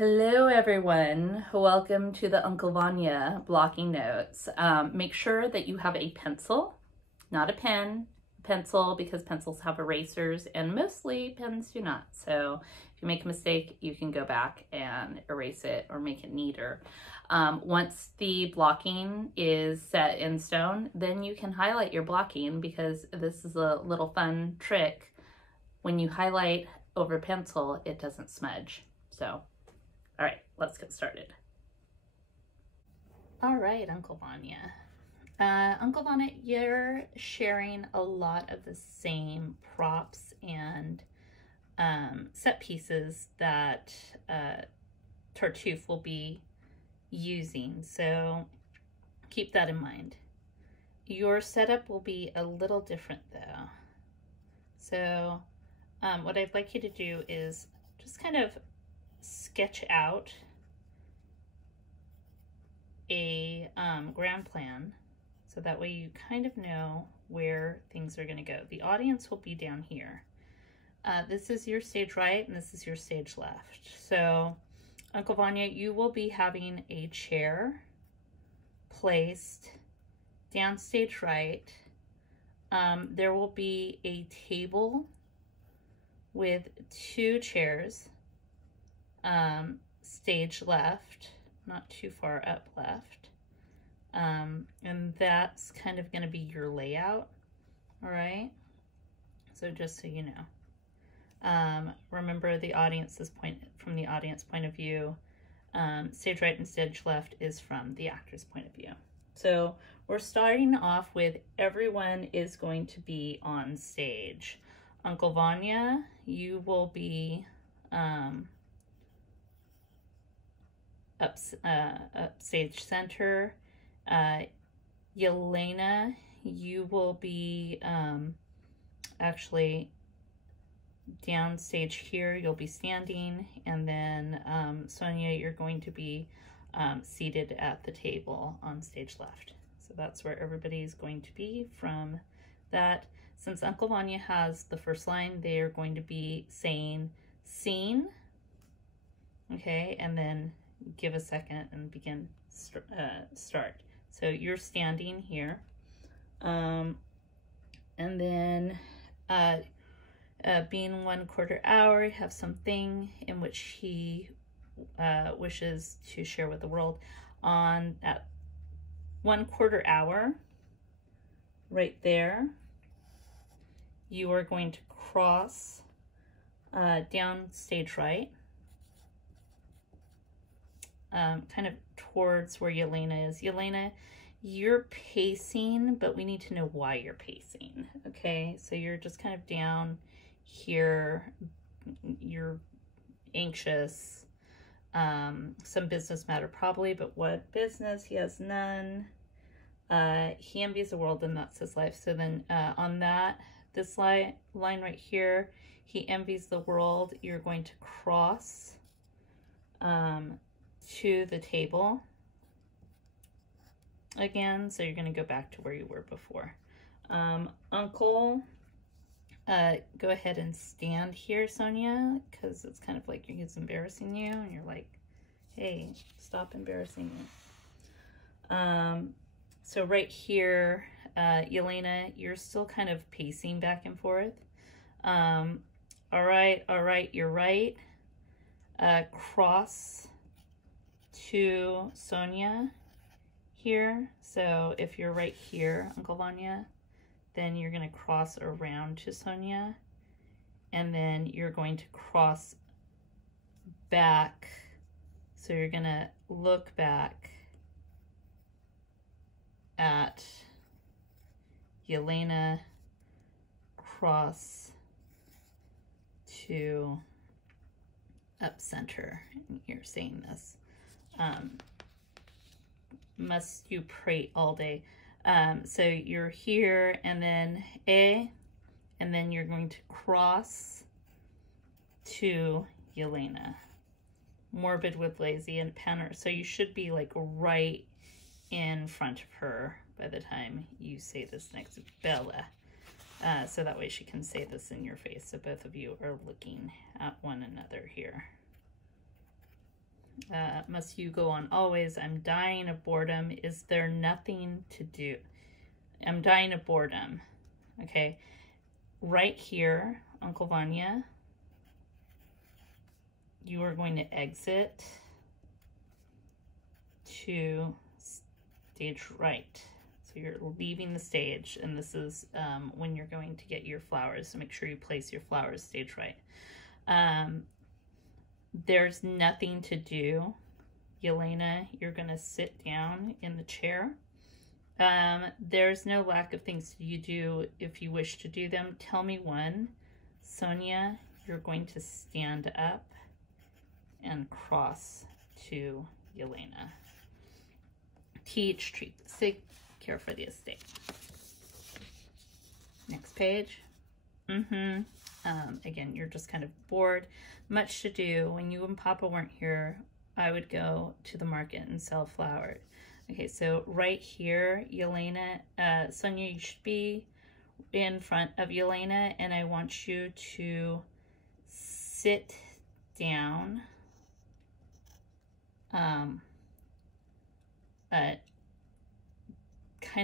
Hello everyone, welcome to the Uncle Vanya blocking notes. Make sure that you have a pencil, not a pen, pencil, because pencils have erasers and mostly pens do not. So if you make a mistake, you can go back and erase it or make it neater. Once the blocking is set in stone, then you can highlight your blocking, because this is a little fun trick. When you highlight over pencil, it doesn't smudge. So all right, let's get started. All right, Uncle Vanya. Uncle Vanya, you're sharing a lot of the same props and set pieces that Tartuffe will be using, so keep that in mind. Your setup will be a little different though. So what I'd like you to do is just kind of sketch out a ground plan, so that way you kind of know where things are going to go. The audience will be down here. This is your stage right and this is your stage left. So Uncle Vanya, you will be having a chair placed down stage right. There will be a table with 2 chairs stage left, not too far up left, and that's kind of going to be your layout. All right, so just so you know, remember the audience's point, from the audience point of view, stage right and stage left is from the actor's point of view. So we're starting off with everyone is going to be on stage. Uncle Vanya, you will be up stage center. Yelena, you will be actually down stage here. You'll be standing, and then Sonia, you're going to be seated at the table on stage left. So that's where everybody's going to be from that. Since Uncle Vanya has the first line, they are going to be saying scene, okay, and then give a second and begin start. So you're standing here, and then being 1/4 hour, you have something in which he wishes to share with the world. On at 1/4 hour, right there, you are going to cross down stage right, kind of towards where Yelena is. Yelena, you're pacing, but we need to know why you're pacing, okay? So you're just kind of down here, you're anxious, some business matter probably, but what business? He has none. He envies the world and that's his life. So then on that, this line right here, he envies the world, you're going to cross to the table again, so you're going to go back to where you were before. Uncle, go ahead and stand here, Sonia, because it's kind of like he's embarrassing you and you're like, hey, stop embarrassing me. So right here, Yelena, you're still kind of pacing back and forth. All right, you're right. Cross to Sonia here. So if you're right here, Uncle Vanya, then you're going to cross around to Sonia, and then you're going to cross back. So you're going to look back at Yelena, cross to up center. And you're saying this. Must you pray all day? So you're here, and then A, and then you're going to cross to Yelena. Morbid with lazy and Penner. So you should be like right in front of her by the time you say this next. Bella. So that way she can say this in your face. So both of you are looking at one another here. Must you go on always? I'm dying of boredom. Is there nothing to do? I'm dying of boredom. Okay. Right here, Uncle Vanya, you are going to exit to stage right. So you're leaving the stage, and this is when you're going to get your flowers. So make sure you place your flowers stage right. There's nothing to do. Yelena, you're going to sit down in the chair. There's no lack of things you do if you wish to do them. Tell me one. Sonia, you're going to stand up and cross to Yelena. Teach, treat the sick, care for the estate. Next page. Again, you're just kind of bored. Much to do. When you and Papa weren't here, I would go to the market and sell flowers. Okay, so right here, Yelena, Sonia, you should be in front of Yelena, and I want you to sit down, kind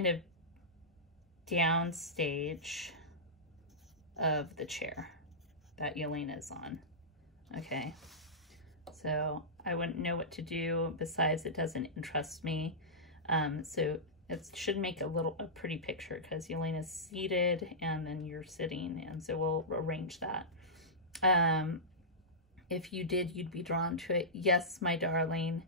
of downstage of the chair that Yelena is on. Okay, so I wouldn't know what to do, besides it doesn't interest me. So it should make a pretty picture, because Yelena's seated and then you're sitting, and so we'll arrange that. If you did, you'd be drawn to it. Yes, my darling.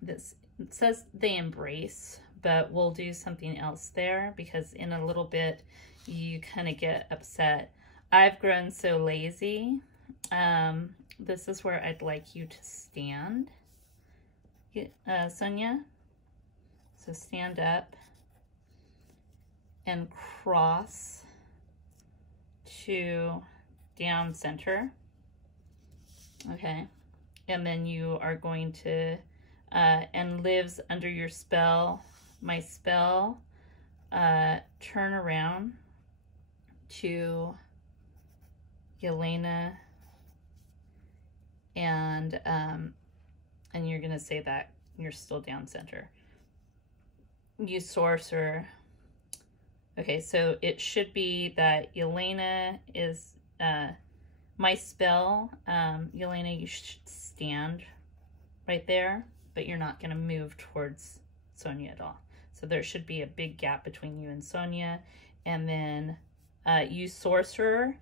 This it says they embrace, but we'll do something else there, because in a little bit you kind of get upset. I've grown so lazy. This is where I'd like you to stand, Sonia. So stand up and cross to down center. Okay. And then you are going to, and lives under your spell, my spell, turn around to Yelena, and you're going to say that you're still down center. You sorcerer. Okay, so it should be that Yelena is my spell. Yelena, you should stand right there, but you're not going to move towards Sonia at all. So there should be a big gap between you and Sonia. And then you sorcerer,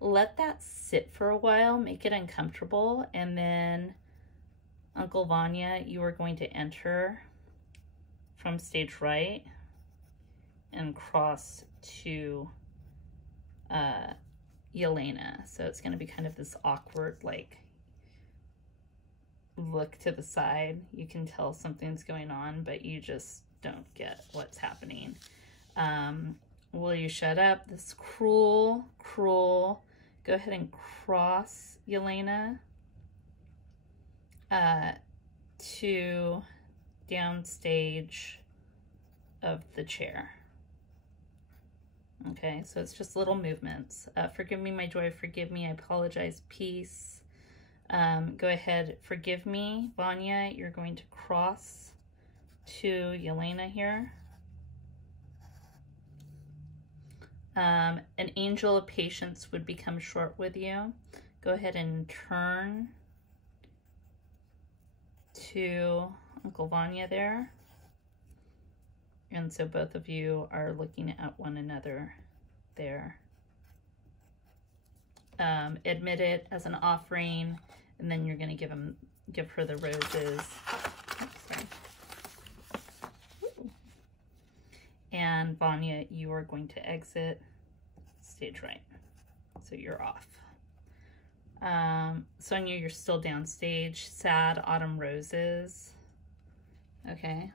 let that sit for a while, make it uncomfortable, and then Uncle Vanya, you are going to enter from stage right and cross to Yelena. So it's going to be kind of this awkward, like, look to the side. You can tell something's going on, but you just don't get what's happening. Will you shut up? This cruel. Go ahead and cross Yelena to downstage of the chair. Okay, so it's just little movements. Forgive me, my joy, forgive me, I apologize, peace. Go ahead, forgive me, Vanya, you're going to cross to Yelena here. An angel of patience would become short with you. Go ahead and turn to Uncle Vanya there. And so both of you are looking at one another there. Admit it as an offering, and then you're going to give her the roses. Oops, sorry. And Vanya, you are going to exit stage right. So you're off. Sonia, you're still downstage. Sad autumn roses. Okay.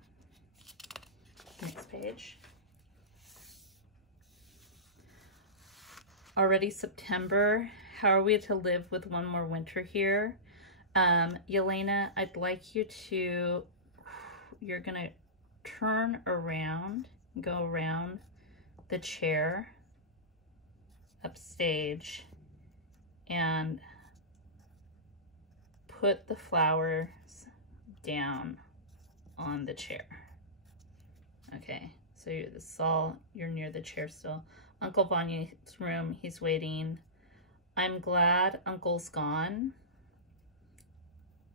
Next page. Already September. How are we to live with one more winter here? Yelena, I'd like you to, you're gonna turn around, go around the chair, upstage, and put the flowers down on the chair. Okay, so this is all, you're near the chair still. Uncle Vanya's room, he's waiting. I'm glad Uncle's gone.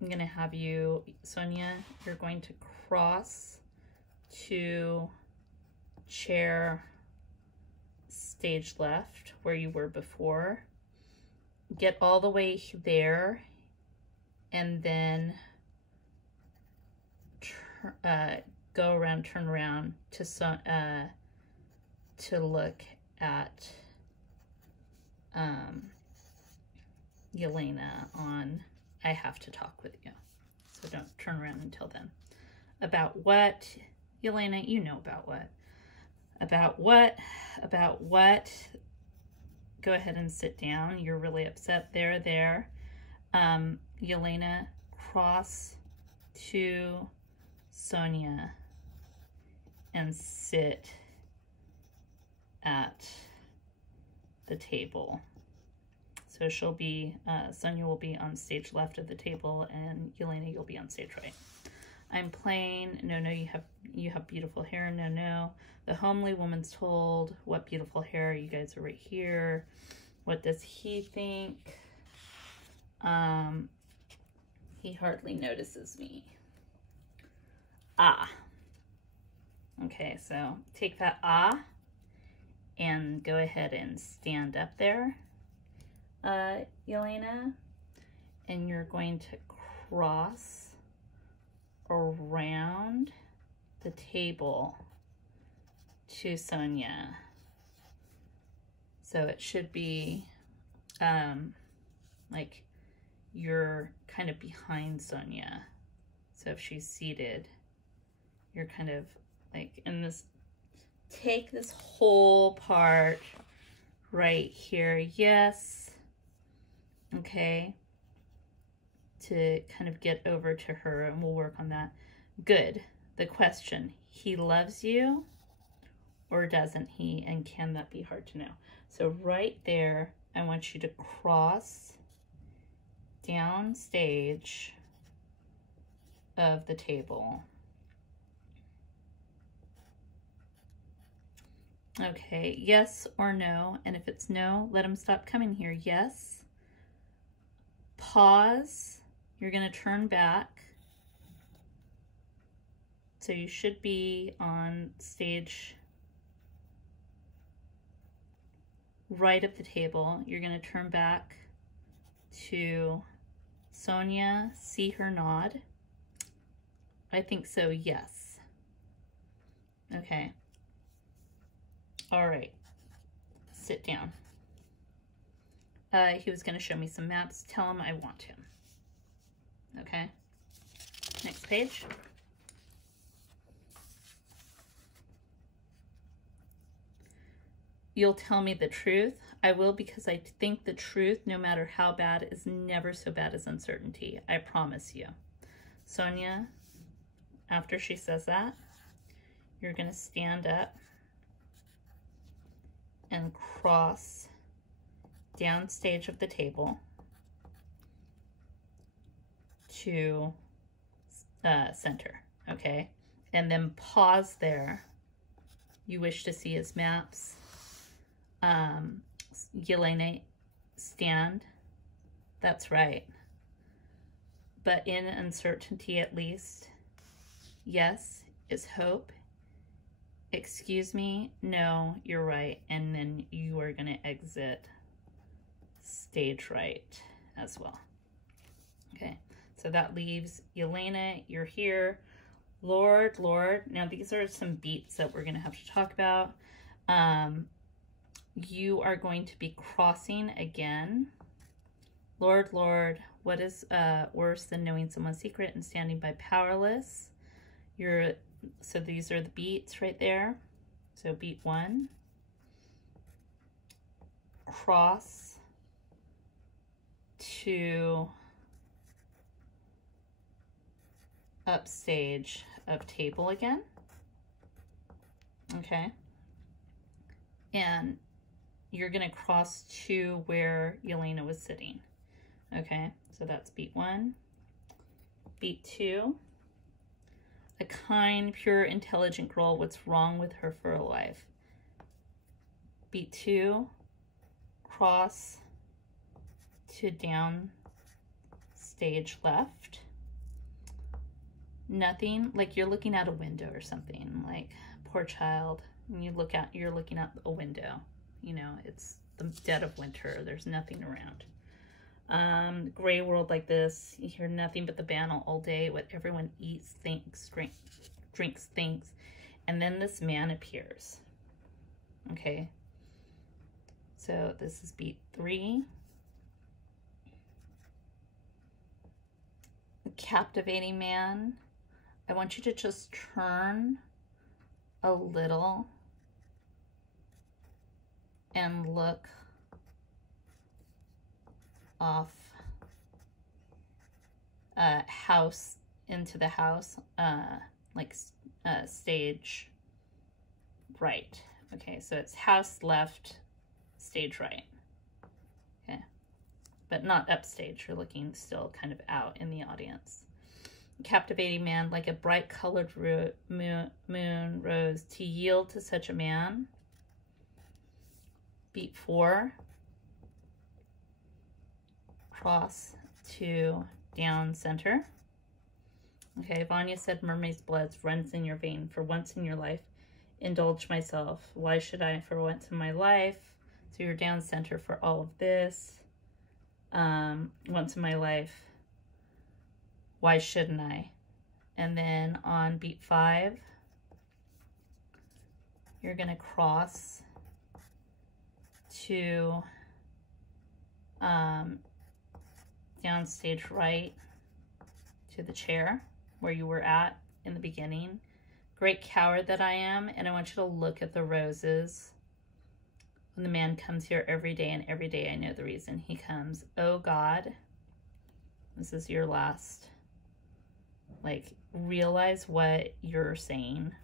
I'm gonna have you, Sonia, you're going to cross to chair stage left where you were before. Get all the way there and then go around, turn around to look at Yelena on I Have to Talk With You. So don't turn around until then. About what? Yelena, you know about what. About what? About what? Go ahead and sit down. You're really upset. There. Yelena, cross to Sonia and sit at the table. So she'll be, Sonia will be on stage left of the table, and Yelena, you'll be on stage right. I'm plain. No, you have beautiful hair. No. The homely woman's told, what beautiful hair. You guys are right here. What does he think? He hardly notices me. Ah. Okay, so take that ah and go ahead and stand up there, Yelena, and you're going to cross around the table to Sonia. So it should be like you're kind of behind Sonia. So if she's seated, you're kind of like in this, take this whole part right here. Yes. Okay. To kind of get over to her, and we'll work on that. Good. The question, he loves you or doesn't he? And can that be hard to know? So right there, I want you to cross down stage of the table. Okay, yes or no. And if it's no, let him stop coming here. Yes. Pause. You're going to turn back. So you should be on stage right of the table. You're going to turn back to Sonia. See her nod. I think so, yes. Okay. All right. Sit down. He was going to show me some maps. Tell him I want him. Okay. Next page. You'll tell me the truth. I will, because I think the truth, no matter how bad, is never so bad as uncertainty. I promise you. Sonia, after she says that, you're going to stand up and cross down stage of the table to center, okay? And then pause there. You wish to see his maps. Yelena, stand. That's right. But in uncertainty at least. Yes is hope. Excuse me, no, you're right. And then you are going to exit stage right as well. Okay, so that leaves Yelena, you're here. Lord, now these are some beats that we're going to have to talk about. You are going to be crossing again. Lord, what is worse than knowing someone's secret and standing by powerless? So these are the beats right there. So beat 1. Cross to upstage of table again. Okay. And you're going to cross to where Yelena was sitting. Okay, so that's beat 1. Beat 2. A kind, pure, intelligent girl. What's wrong with her for a life? Beat 2, cross to down, stage left. Nothing, like you're looking out a window or something, like poor child. And you're looking out a window. You know, it's the dead of winter. There's nothing around. Gray world like this. You hear nothing but the banal all day. What everyone eats, thinks, drinks, thinks. And then this man appears. Okay. So this is beat 3. The captivating man. I want you to just turn a little and look off house into the house, like stage right. Okay, so it's house left, stage right. Okay, but not upstage. You're looking still kind of out in the audience. Captivating man, like a bright colored moon rose, to yield to such a man. Beat 4. Cross to down center. Okay, Vanya said mermaid's blood runs in your vein. For once in your life, indulge myself. Why should I for once in my life? So you're down center for all of this. Once in my life, why shouldn't I? And then on beat 5, you're gonna cross to down stage right to the chair where you were at in the beginning. Great coward that I am, and I want you to look at the roses. When the man comes here every day, and every day I know the reason he comes. Oh God, this is your last. Like, realize what you're saying.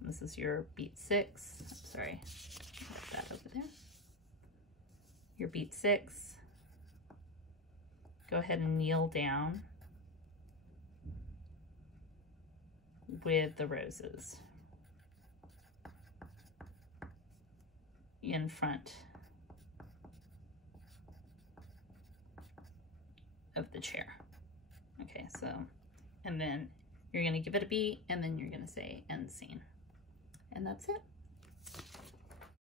This is your beat 6. I'm sorry, put that over there. Your beat 6. Go ahead and kneel down with the roses in front of the chair. Okay, so, and then you're going to give it a beat, and then you're going to say end scene. And that's it.